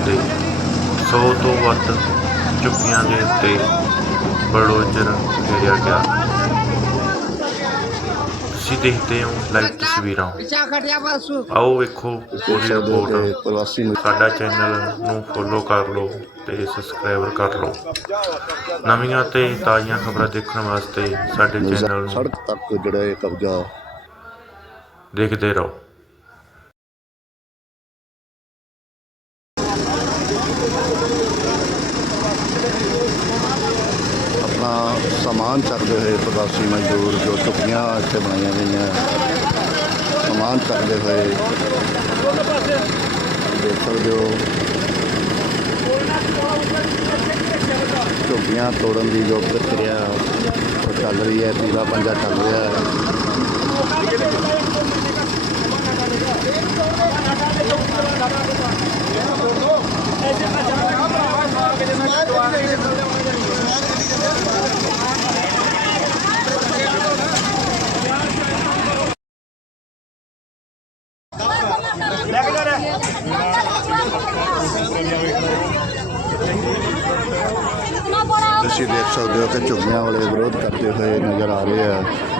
ਉੱਤੇ 100 ਤੋਂ ਵੱਧ ਝੁੱਗੀਆਂ ਦੇ ਉੱਤੇ ਬਲਡੋਜ਼ਰ ਫੇਰਿਆ ਗਿਆ। ਤੁਸੀਂ ਦੇਖਦੇ ਹੋ ਲਾਈਵ ਤਸਵੀਰਾਂ। ਆਓ ਵੇਖੋ ਪੂਰੀ ਰਿਪੋਰਟ ਪ੍ਰਵਾਸੀ ਸਾਡਾ ਚੈਨਲ ਨੂੰ ਫੋਲੋ ਕਰ ਲਓ ਤੇ ਸਬਸਕ੍ਰਾਈਬਰ ਕਰ ਲਓ। ਨਵੀਆਂ ਤੇ ਤਾਜ਼ੀਆਂ ਖਬਰਾਂ ਦੇਖਣ ਵਾਸਤੇ ਸਾਡੇ ਚੈਨਲ ਨੂੰ ਸੜਕ ਤੱਕ ਜਿਹੜਾ ਇਹ ਕਬਜ਼ਾ ਦੇਖਦੇ ਰਹੋ। ਆਪਣਾ ਸਮਾਨ ਚੱਕਦੇ ਹੋਏ ਪ੍ਰਵਾਸੀ ਮਜ਼ਦੂਰ ਜੋ ਝੁੱਗੀਆਂ ਇੱਥੇ ਬਣਾਈਆਂ ਗਈਆਂ ਸਮਾਨ ਚੱਕਦੇ ਹੋਏ ਦੇਖ ਸਕਦੇ ਹੋ। ਝੁੱਗੀਆਂ ਤੋੜਨ ਦੀ ਜੋ ਪ੍ਰਕਿਰਿਆ ਉਹ ਚੱਲ ਰਹੀ ਹੈ, ਪੀਲਾ ਪੰਜਾ ਚੱਲ ਰਿਹਾ ਹੈ। ਤੁਸੀਂ ਦੇਖ ਸਕਦੇ ਹੋ ਕਿ ਝੁੱਗੀਆਂ ਵਾਲੇ ਵਿਰੋਧ ਕਰਦੇ ਹੋਏ ਨਜ਼ਰ ਆ ਰਹੇ ਆ।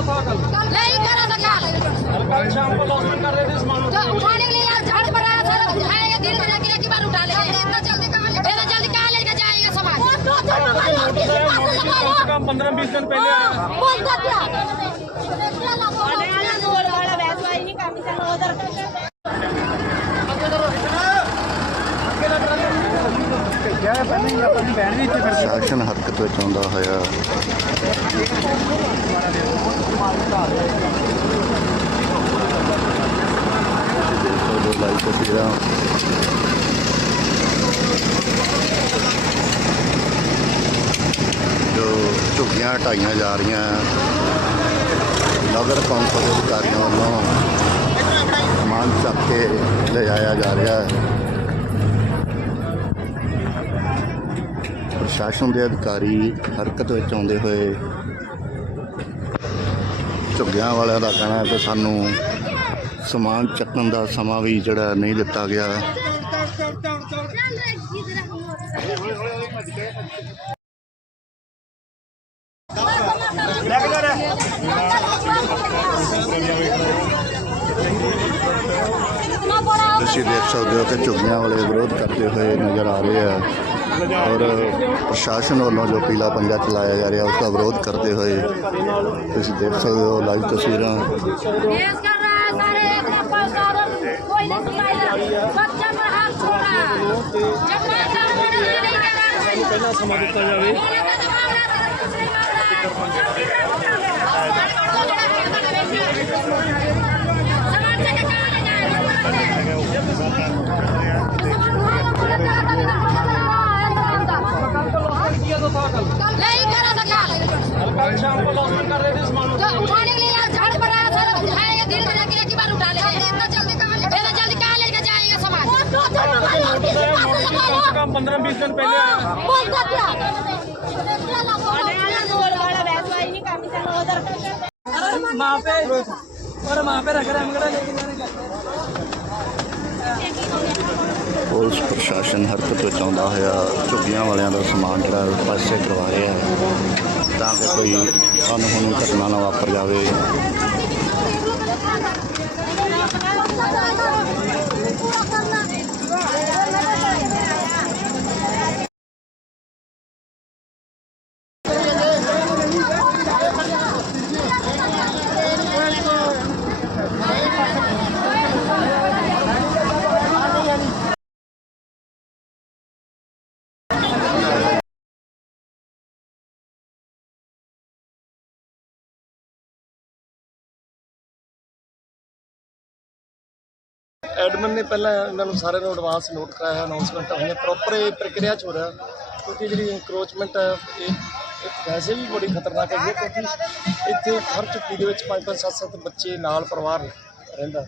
नहीं करा सका कल शाम को लॉसमेंट कर रहे थे इस मामले तो उठाने के लिए यार झाड़ पर आया सर उठाएगा दिन में जाके एक बार उठा लेंगे इतना जल्दी कहाँ लेके इतना जल्दी कहाँ लेके जाएगा समाज पंद्रह बीस दिन पहले बोलता क्या ਪ੍ਰਸ਼ਾਸਨ ਹਰਕਤ ਵਿੱਚ ਆਉਂਦਾ ਹੋਇਆ। ਤੁਹਾਡੇ ਲਾਈਵ ਤਸਵੀਰਾਂ ਜੋ ਝੁੱਗੀਆਂ ਹਟਾਈਆਂ ਜਾ ਰਹੀਆਂ, ਨਗਰ ਕੌਂਸਲ ਦੇ ਅਧਿਕਾਰੀਆਂ ਵੱਲੋਂ ਸਮਾਨ ਚੱਕ ਕੇ ਲਿਜਾਇਆ ਜਾ ਰਿਹਾ ਹੈ। ਪ੍ਰਸ਼ਾਸਨ ਦੇ ਅਧਿਕਾਰੀ ਹਰਕਤ ਵਿੱਚ ਆਉਂਦੇ ਹੋਏ ਝੁੱਗਿਆਂ ਵਾਲਿਆਂ ਦਾ ਕਹਿਣਾ ਹੈ ਕਿ ਸਾਨੂੰ ਸਮਾਨ ਚੱਕਣ ਦਾ ਸਮਾਂ ਵੀ ਜਿਹੜਾ ਨਹੀਂ ਦਿੱਤਾ ਗਿਆ। ਤੁਸੀਂ ਦੇਖ ਸਕਦੇ ਹੋ ਕਿ ਝੁੱਗੀਆਂ ਵਾਲੇ ਵਿਰੋਧ ਕਰਦੇ ਹੋਏ ਨਜ਼ਰ ਆ ਰਹੇ ਆ। ਔਰ ਪ੍ਰਸ਼ਾਸਨ ਵੱਲੋਂ ਜੋ ਪੀਲਾ ਪੰਜਾ ਚਲਾਇਆ ਜਾ ਰਿਹਾ ਉਸ ਦਾ ਵਿਰੋਧ ਕਰਦੇ ਹੋਏ ਤੁਸੀਂ ਦੇਖ ਸਕਦੇ ਹੋ ਲਾਈਵ ਤਸਵੀਰਾਂ केस कर रहा है सारे एक नंबर कारण कोई नहीं सुनाई बच्चा पर हाथ काम पंद्रह बीस दिन पहले आया बोलता क्या वहाँ पे और वहाँ पे रख रहे हैं हम कह लेके जाने का ਪੁਲਿਸ ਪ੍ਰਸ਼ਾਸਨ ਹਰਕਤ ਵਿੱਚ ਆਉਂਦਾ ਹੋਇਆ ਝੁੱਗੀਆਂ ਵਾਲਿਆਂ ਦਾ ਸਮਾਨ ਜਿਹੜਾ ਉਹ ਪਾਸੇ ਕਰਵਾ ਰਿਹਾ ਹੈ ਤਾਂ ਕਿ ਕੋਈ ਅਨਹੋਣੀ ਘਟਨਾ ਨਾ ਵਾਪਰ ਜਾਵੇ ਐਡਮਨ ਨੇ ਪਹਿਲਾਂ ਇਹਨਾਂ ਨੂੰ ਸਾਰਿਆਂ ਨੂੰ ਐਡਵਾਂਸ ਨੋਟ ਕਰਾਇਆ ਅਨਾਉਂਸਮੈਂਟ ਹੋਈਆਂ ਪ੍ਰੋਪਰ ਇਹ ਪ੍ਰਕਿਰਿਆ 'ਚ ਹੋ ਰਿਹਾ, ਕਿਉਂਕਿ ਜਿਹੜੀ ਇੰਕਰੋਚਮੈਂਟ ਹੈ, ਇਹ ਇਹ ਵੈਸੇ ਵੀ ਬੜੀ ਖਤਰਨਾਕ ਹੈਗੀ ਹੈ, ਕਿਉਂਕਿ ਇੱਥੇ ਹਰ ਝੁੱਗੀ ਦੇ ਵਿੱਚ ਪੰਜ ਪੰਜ, ਸੱਤ ਸੱਤ ਬੱਚੇ ਨਾਲ ਪਰਿਵਾਰ ਰਹਿੰਦਾ।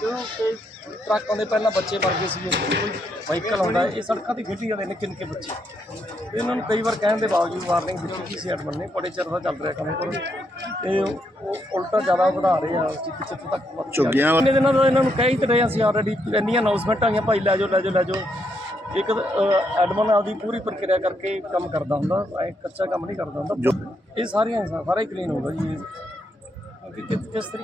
ਕਿਉਂਕਿ ਟਰੱਕ ਆਉਂਦੇ ਪਹਿਲਾਂ ਬੱਚੇ ਮਰ ਗਏ ਸੀ ਕੋਈ ਵਾਹੀਕਲ ਆਉਂਦਾ ਇਹ ਸੜਕਾਂ ਤੇ ਗਿੱਟੀ ਜਾਂਦੇ ਨਿੱਕੇ ਨਿੱਕੇ ਬੱਚੇ। ਇਹਨਾਂ ਨੂੰ ਕਈ ਵਾਰ ਕਹਿਣ ਦੇ ਬਾਵਜੂਦ ਵਾਰਨਿੰਗ ਦਿੱਤੀ ਗਈ ਸੀ ਐਡਮਨ ਨੇ ਬੜੇ ਚਿਰ ਦਾ ਚੱਲ ਰਿਹਾ ਕੰਮ ਪਰ ਤੇ ਉਹ ਉਲਟਾ ਜ਼ਿਆਦਾ ਵਧਾ ਰਹੇ ਆ ਜਿੱਥੇ ਜਿੱਥੇ ਤੱਕ ਵੱਧ ਗਿਆ। ਝੁੱਗੀਆਂ ਵਾਲੇ- ਇੰਨੇ ਦਿਨਾਂ ਦਾ ਇਹਨਾਂ ਨੂੰ ਕਹਿ ਹੀ ਤੇ ਰਹੇ ਅਸੀਂ ਆਲਰੇਡੀ ਇੰਨੀਆਂ ਅਨਾਉਂਸਮੈਂਟ ਆਈਆਂ ਭਾਈ ਲੈ ਜਾਓ ਲੈ ਜਾਓ ਲੈ ਜਾਓ। ਇੱਕ ਐਡਮਨ ਆਪਦੀ ਪੂਰੀ ਪ੍ਰਕਿਰਿਆ ਕਰਕੇ ਕੰਮ ਕਰਦਾ ਹੁੰਦਾ ਐ ਕੱਚਾ ਕੰਮ ਨਹੀਂ ਕਰਦਾ ਹੁੰਦਾ। ਇਹ ਸਾਰੀਆਂ ਸਾਰਾ ਹੀ ਕਲੀਨ ਹੋਊਗਾ ਜੀ ਇਹ। ਕਿਸ ਕਿਸ ਤਰੀਕੇ